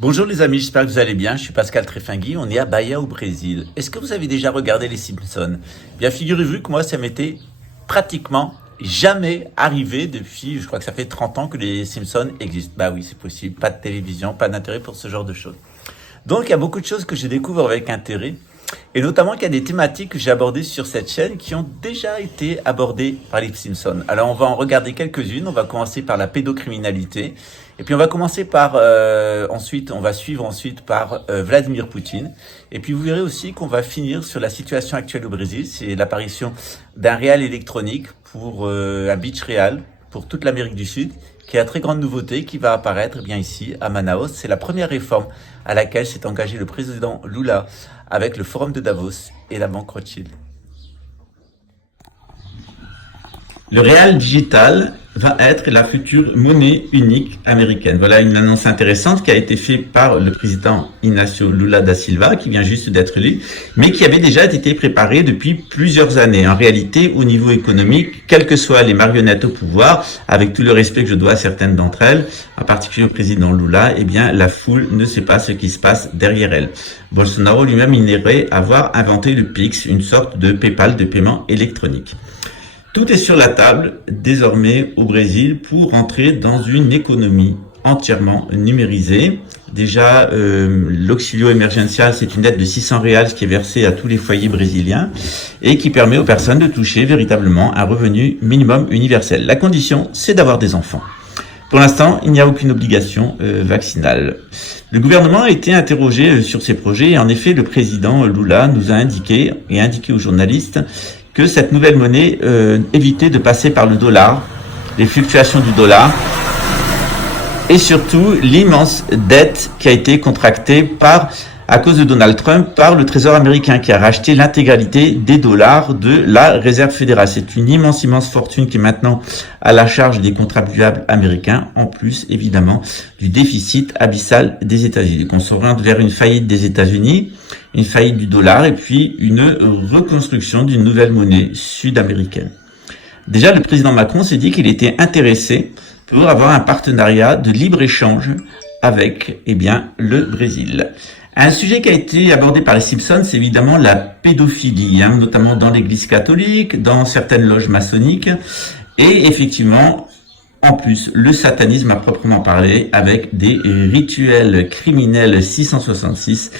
Bonjour les amis, j'espère que vous allez bien. Je suis Pascal Trefingui, on est à Bahia au Brésil. Est-ce que vous avez déjà regardé les Simpsons? Bien, figurez-vous que moi, ça m'était pratiquement jamais arrivé depuis, je crois que ça fait 30 ans que les Simpsons existent. Bah oui, c'est possible, pas de télévision, pas d'intérêt pour ce genre de choses. Donc il y a beaucoup de choses que je découvre avec intérêt. Et notamment qu'il y a des thématiques que j'ai abordées sur cette chaîne qui ont déjà été abordées par les Simpsons. Alors on va en regarder quelques-unes. On va commencer par la pédocriminalité. Et puis on va commencer par on va suivre ensuite par Vladimir Poutine. Et puis vous verrez aussi qu'on va finir sur la situation actuelle au Brésil. C'est l'apparition d'un réal électronique pour un beach réal pour toute l'Amérique du Sud, qui est la très grande nouveauté qui va apparaître bien ici à Manaus. C'est la première réforme à laquelle s'est engagé le président Lula avec le Forum de Davos et la Banque Rothschild. Le réal digital va être la future monnaie unique américaine. Voilà une annonce intéressante qui a été faite par le président Inácio Lula da Silva, qui vient juste d'être élu, mais qui avait déjà été préparée depuis plusieurs années. En réalité, au niveau économique, quelles que soient les marionnettes au pouvoir, avec tout le respect que je dois à certaines d'entre elles, en particulier au président Lula, eh bien, la foule ne sait pas ce qui se passe derrière elle. Bolsonaro lui-même ignorait avoir inventé le Pix, une sorte de PayPal de paiement électronique. Tout est sur la table désormais au Brésil pour entrer dans une économie entièrement numérisée. Déjà, l'Auxilio Emergencial, c'est une aide de 600 reais qui est versée à tous les foyers brésiliens et qui permet aux personnes de toucher véritablement un revenu minimum universel. La condition, c'est d'avoir des enfants. Pour l'instant, il n'y a aucune obligation vaccinale. Le gouvernement a été interrogé sur ces projets et en effet, le président Lula nous a indiqué aux journalistes que cette nouvelle monnaie évitait de passer par le dollar, les fluctuations du dollar, et surtout l'immense dette qui a été contractée à cause de Donald Trump par le Trésor américain qui a racheté l'intégralité des dollars de la Réserve fédérale. C'est une immense fortune qui est maintenant à la charge des contribuables américains, en plus évidemment du déficit abyssal des États-Unis. Donc on s'oriente vers une faillite des États-Unis, une faillite du dollar et puis une reconstruction d'une nouvelle monnaie sud-américaine. Déjà, le président Macron s'est dit qu'il était intéressé pour avoir un partenariat de libre-échange avec, le Brésil. Un sujet qui a été abordé par les Simpsons, c'est évidemment la pédophilie, notamment dans l'église catholique, dans certaines loges maçonniques, et effectivement, en plus, le satanisme à proprement parler, avec des rituels criminels 666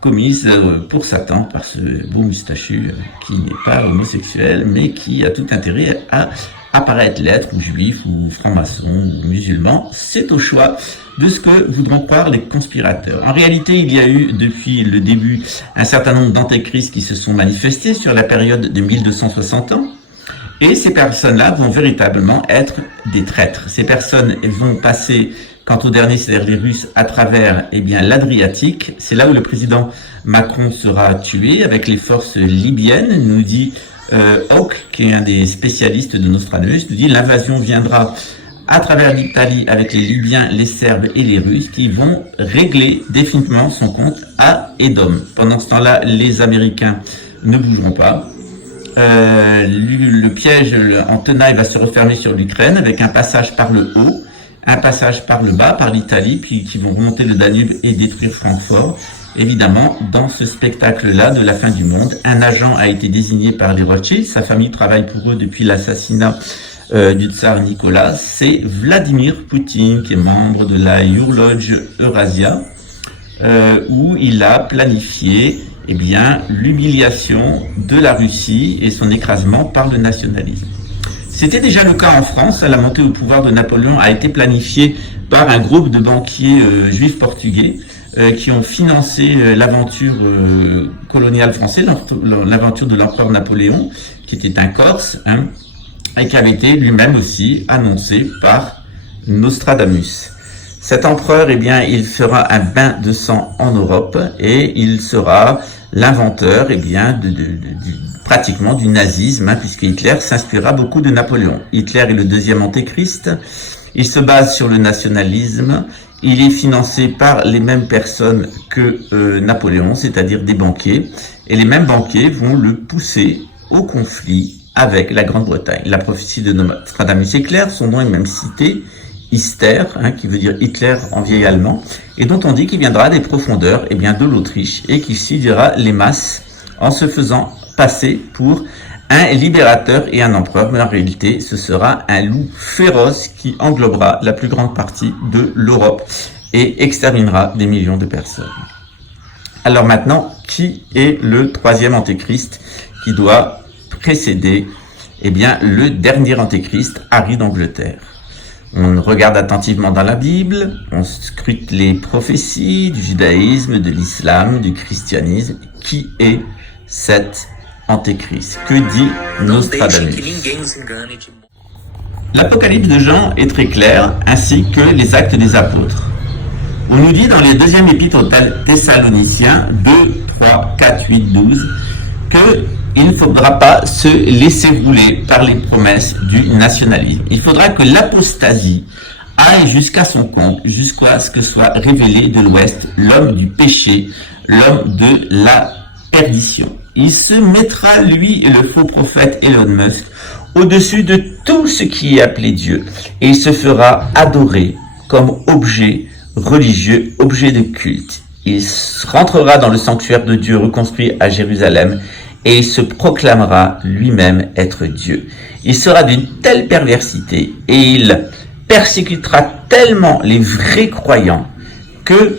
commises pour Satan par ce beau moustachu qui n'est pas homosexuel, mais qui a tout intérêt à apparaître l'être, ou juif, ou franc-maçon, ou musulman. C'est au choix de ce que voudront croire les conspirateurs. En réalité, il y a eu, depuis le début, un certain nombre d'antéchrists qui se sont manifestés sur la période de 1260 ans. Et ces personnes-là vont véritablement être des traîtres. Ces personnes vont passer, quant aux derniers, c'est-à-dire les Russes, à travers l'Adriatique. C'est là où le président Macron sera tué avec les forces libyennes, nous dit Hawke, qui est un des spécialistes de Nostradamus, nous dit l'invasion viendra à travers l'Italie avec les Libyens, les Serbes et les Russes qui vont régler définitivement son compte à Édom. Pendant ce temps-là, les Américains ne bougeront pas. Le piège en tenaille va se refermer sur l'Ukraine avec un passage par le haut, un passage par le bas, par l'Italie, puis qui vont remonter le Danube et détruire Francfort. Évidemment, dans ce spectacle-là de la fin du monde, un agent a été désigné par les Rothschild. Sa famille travaille pour eux depuis l'assassinat du tsar Nicolas. C'est Vladimir Poutine, qui est membre de la Eurolodge Eurasia, où il a planifié l'humiliation de la Russie et son écrasement par le nationalisme. C'était déjà le cas en France. La montée au pouvoir de Napoléon a été planifiée par un groupe de banquiers juifs portugais qui ont financé l'aventure coloniale française, l'aventure de l'empereur Napoléon, qui était un Corse, et qui avait été lui-même aussi annoncé par Nostradamus. Cet empereur, il fera un bain de sang en Europe et il sera l'inventeur, pratiquement du nazisme, puisque Hitler s'inspirera beaucoup de Napoléon. Hitler est le deuxième antéchrist. Il se base sur le nationalisme. Il est financé par les mêmes personnes que Napoléon, c'est-à-dire des banquiers. Et les mêmes banquiers vont le pousser au conflit avec la Grande-Bretagne. La prophétie de Nostradamus est claire, son nom est même cité. Hister, qui veut dire Hitler en vieil allemand, et dont on dit qu'il viendra des profondeurs de l'Autriche et qu'il séduira les masses en se faisant passer pour un libérateur et un empereur, mais en réalité ce sera un loup féroce qui englobera la plus grande partie de l'Europe et exterminera des millions de personnes. Alors maintenant, qui est le troisième antéchrist qui doit précéder le dernier antéchrist, Harry d'Angleterre? On regarde attentivement dans la Bible, on scrute les prophéties du judaïsme, de l'islam, du christianisme. Qui est cet antéchrist? Que dit Nostradamus? L'Apocalypse de Jean est très clair, ainsi que les Actes des Apôtres. On nous dit dans les deuxième épître aux Thessaloniciens 2, 3, 4, 8, 12 qu'il ne faudra pas se laisser rouler par les promesses du nationalisme. Il faudra que l'apostasie aille jusqu'à son compte, jusqu'à ce que soit révélé de l'Ouest l'homme du péché, l'homme de la perdition. Il se mettra, lui, le faux prophète Elon Musk, au-dessus de tout ce qui est appelé Dieu, et il se fera adorer comme objet religieux, objet de culte. Il rentrera dans le sanctuaire de Dieu reconstruit à Jérusalem et il se proclamera lui-même être Dieu. Il sera d'une telle perversité et il persécutera tellement les vrais croyants que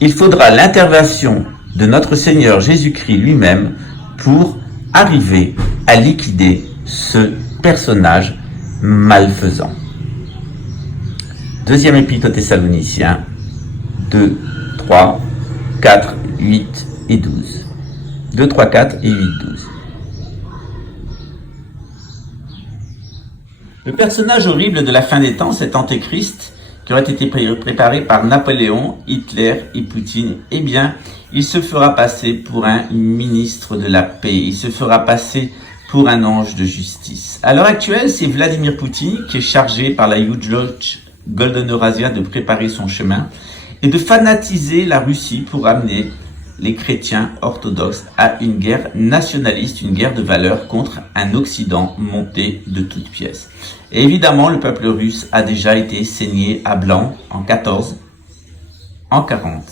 il faudra l'intervention de notre Seigneur Jésus-Christ lui-même pour arriver à liquider ce personnage malfaisant. Deuxième épître aux Thessaloniciens 2, 3, 4, 8 et 12. 2, 3, 4 et 8, 12. Le personnage horrible de la fin des temps, cet antéchrist, qui aurait été préparé par Napoléon, Hitler et Poutine, il se fera passer pour un ministre de la paix. Il se fera passer pour un ange de justice. À l'heure actuelle, c'est Vladimir Poutine qui est chargé par la Huge Lodge Golden Eurasia de préparer son chemin et de fanatiser la Russie pour amener les chrétiens orthodoxes à une guerre nationaliste, une guerre de valeurs contre un Occident monté de toutes pièces. Et évidemment, le peuple russe a déjà été saigné à blanc en 14, en 40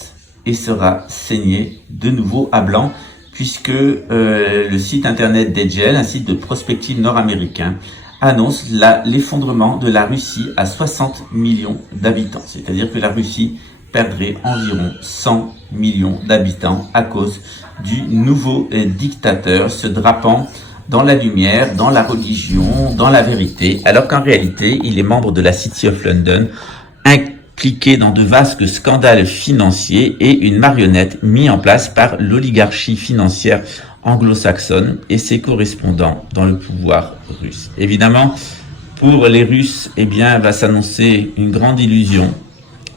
et sera saigné de nouveau à blanc puisque le site internet d'Egel, un site de prospective nord-américain, annonce l'effondrement de la Russie à 60 millions d'habitants. C'est-à-dire que la Russie perdrait environ 100 millions d'habitants à cause du nouveau dictateur se drapant dans la lumière, dans la religion, dans la vérité, alors qu'en réalité, il est membre de la City of London, impliqué dans de vastes scandales financiers et une marionnette mise en place par l'oligarchie financière anglo-saxonne et ses correspondants dans le pouvoir russe. Évidemment, pour les Russes, va s'annoncer une grande illusion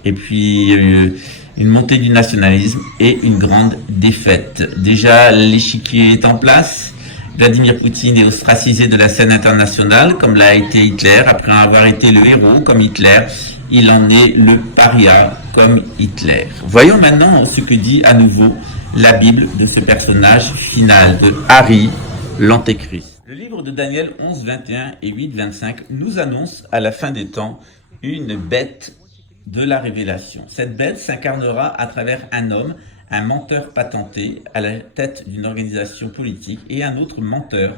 et puis une montée du nationalisme et une grande défaite. Déjà, l'échiquier est en place. Vladimir Poutine est ostracisé de la scène internationale, comme l'a été Hitler. Après avoir été le héros, comme Hitler, il en est le paria, comme Hitler. Voyons maintenant ce que dit à nouveau la Bible de ce personnage final, de Harry, l'Antéchrist. Le livre de Daniel 11, 21 et 8, 25 nous annonce à la fin des temps une bête de la révélation. Cette bête s'incarnera à travers un homme, un menteur patenté à la tête d'une organisation politique et un autre menteur,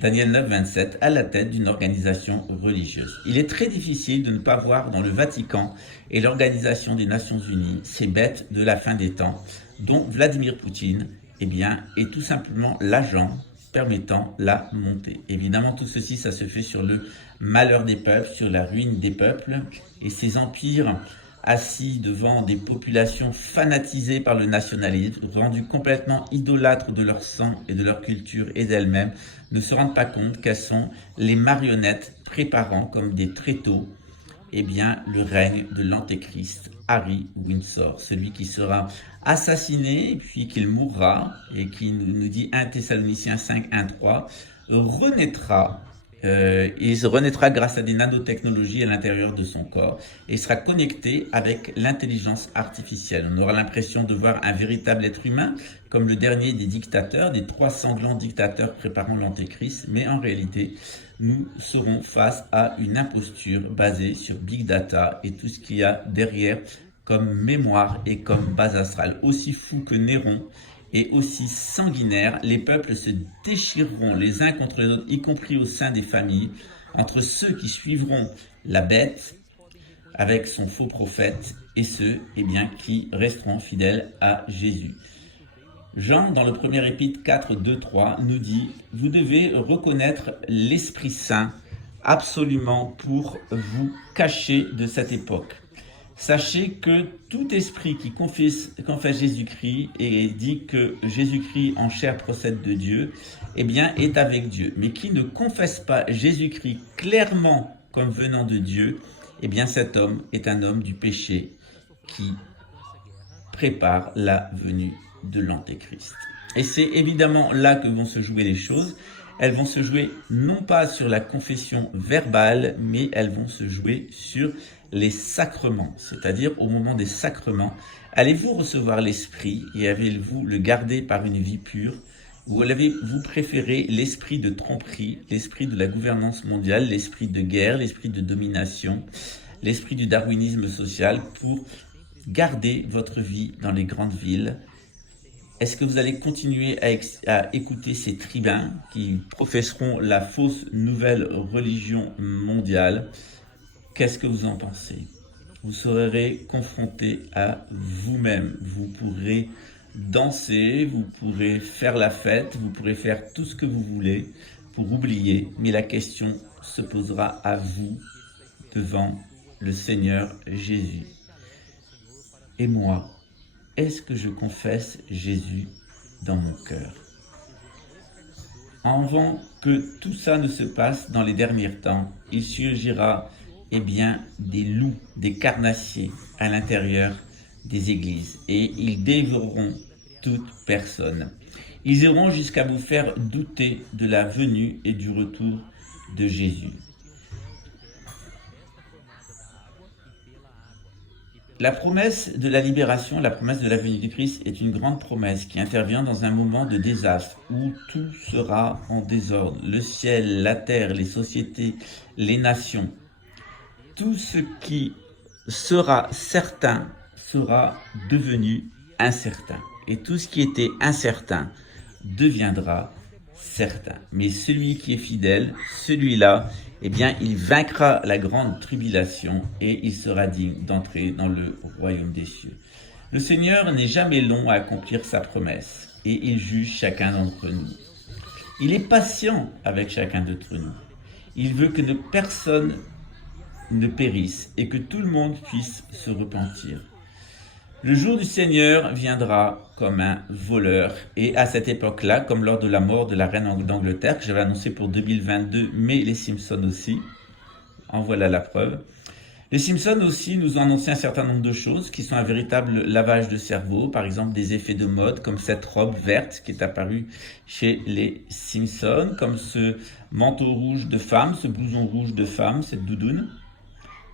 Daniel 9, 27, à la tête d'une organisation religieuse. Il est très difficile de ne pas voir dans le Vatican et l'Organisation des Nations Unies ces bêtes de la fin des temps, dont Vladimir Poutine est tout simplement l'agent permettant la montée. Évidemment, tout ceci, ça se fait sur le malheur des peuples, sur la ruine des peuples, et ces empires assis devant des populations fanatisées par le nationalisme, rendues complètement idolâtres de leur sang et de leur culture et d'elles-mêmes, ne se rendent pas compte qu'elles sont les marionnettes préparant comme des tréteaux le règne de l'Antéchrist, Harry Windsor, celui qui sera assassiné, puis qu'il mourra, et qui nous dit 1 Thessaloniciens 5, 1, 3, renaîtra il se renaîtra grâce à des nanotechnologies à l'intérieur de son corps et sera connecté avec l'intelligence artificielle. On aura l'impression de voir un véritable être humain, comme le dernier des dictateurs, des 3 sanglants dictateurs préparant l'antéchrist, mais en réalité, nous serons face à une imposture basée sur Big Data et tout ce qu'il y a derrière comme mémoire et comme base astrale. Aussi fou que Néron et aussi sanguinaire, les peuples se déchireront les uns contre les autres, y compris au sein des familles, entre ceux qui suivront la bête avec son faux prophète et ceux qui resteront fidèles à Jésus. Jean, dans le premier épître 4, 2, 3, nous dit « Vous devez reconnaître l'Esprit Saint absolument pour vous cacher de cette époque. Sachez que tout esprit qui confesse Jésus-Christ et dit que Jésus-Christ en chair procède de Dieu, est avec Dieu. Mais qui ne confesse pas Jésus-Christ clairement comme venant de Dieu, cet homme est un homme du péché qui prépare la venue de l'Antéchrist. » Et c'est évidemment là que vont se jouer les choses. Elles vont se jouer non pas sur la confession verbale, mais elles vont se jouer sur les sacrements. C'est-à-dire, au moment des sacrements, allez-vous recevoir l'esprit et allez-vous le garder par une vie pure, ou avez-vous préféré l'esprit de tromperie, l'esprit de la gouvernance mondiale, l'esprit de guerre, l'esprit de domination, l'esprit du darwinisme social pour garder votre vie dans les grandes villes? Est-ce que vous allez continuer à écouter ces tribuns qui professeront la fausse nouvelle religion mondiale? Qu'est-ce que vous en pensez? Vous serez confronté à vous-même. Vous pourrez danser, vous pourrez faire la fête, vous pourrez faire tout ce que vous voulez pour oublier, mais la question se posera à vous devant le Seigneur Jésus. Et moi, est-ce que je confesse Jésus dans mon cœur? Avant que tout ça ne se passe dans les derniers temps, il surgira des loups, des carnassiers à l'intérieur des églises et ils dévoreront toute personne. Ils iront jusqu'à vous faire douter de la venue et du retour de Jésus. La promesse de la libération, la promesse de la venue du Christ est une grande promesse qui intervient dans un moment de désastre où tout sera en désordre. Le ciel, la terre, les sociétés, les nations. Tout ce qui sera certain sera devenu incertain. Et tout ce qui était incertain deviendra certain. Mais celui qui est fidèle, celui-là, il vaincra la grande tribulation et il sera digne d'entrer dans le royaume des cieux. Le Seigneur n'est jamais long à accomplir sa promesse et il juge chacun d'entre nous. Il est patient avec chacun d'entre nous. Il veut que personne ne périsse et que tout le monde puisse se repentir. Le jour du Seigneur viendra comme un voleur et à cette époque-là, comme lors de la mort de la reine d'Angleterre que j'avais annoncé pour 2022, mais les Simpsons aussi, en voilà la preuve. Les Simpsons aussi nous ont annoncé un certain nombre de choses qui sont un véritable lavage de cerveau, par exemple des effets de mode comme cette robe verte qui est apparue chez les Simpsons, comme ce manteau rouge de femme, ce blouson rouge de femme, cette doudoune,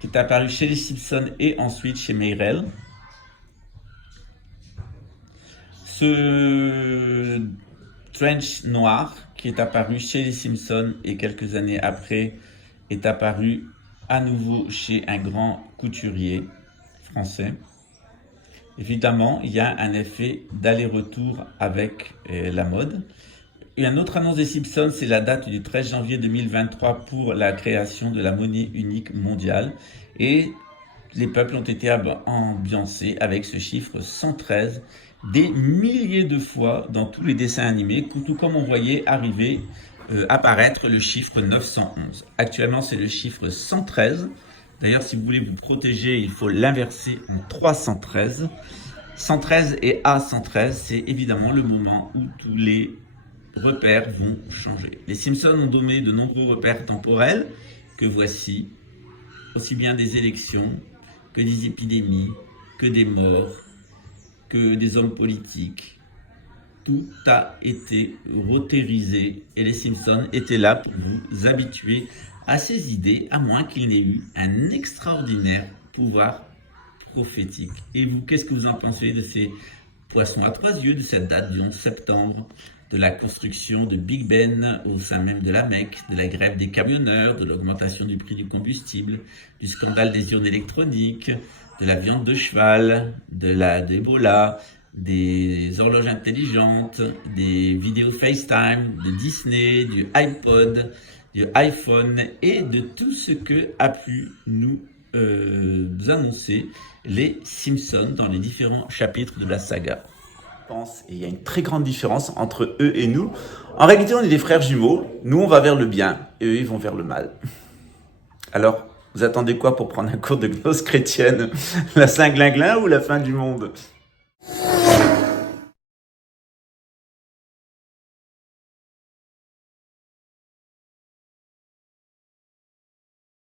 qui est apparu chez les Simpsons et ensuite chez Meryl. Ce trench noir qui est apparu chez les Simpsons et quelques années après est apparu à nouveau chez un grand couturier français. Évidemment, il y a un effet d'aller-retour avec la mode. Et une autre annonce des Simpsons, c'est la date du 13 janvier 2023 pour la création de la monnaie unique mondiale. Et les peuples ont été ambiancés avec ce chiffre 113 des milliers de fois dans tous les dessins animés, tout comme on voyait apparaître le chiffre 911. Actuellement, c'est le chiffre 113. D'ailleurs, si vous voulez vous protéger, il faut l'inverser en 313. 113 et A113, c'est évidemment le moment où tous les repères vont changer. Les Simpsons ont donné de nombreux repères temporels que voici, aussi bien des élections, que des épidémies, que des morts, que des hommes politiques, tout a été rothérisé et les Simpsons étaient là pour vous habituer à ces idées, à moins qu'il n'ait eu un extraordinaire pouvoir prophétique. Et vous, qu'est-ce que vous en pensez de ces poissons à trois yeux, de cette date du 11 septembre, de la construction de Big Ben au sein même de la Mecque, de la grève des camionneurs, de l'augmentation du prix du combustible, du scandale des urnes électroniques, de la viande de cheval, de d'Ebola, des horloges intelligentes, des vidéos FaceTime, de Disney, du iPod, du iPhone et de tout ce que a pu nous annoncer les Simpsons dans les différents chapitres de la saga. Et il y a une très grande différence entre eux et nous. En réalité, on est des frères jumeaux. Nous, on va vers le bien et eux, ils vont vers le mal. Alors, vous attendez quoi pour prendre un cours de gnose chrétienne? La Saint-Glinglin ou la fin du monde?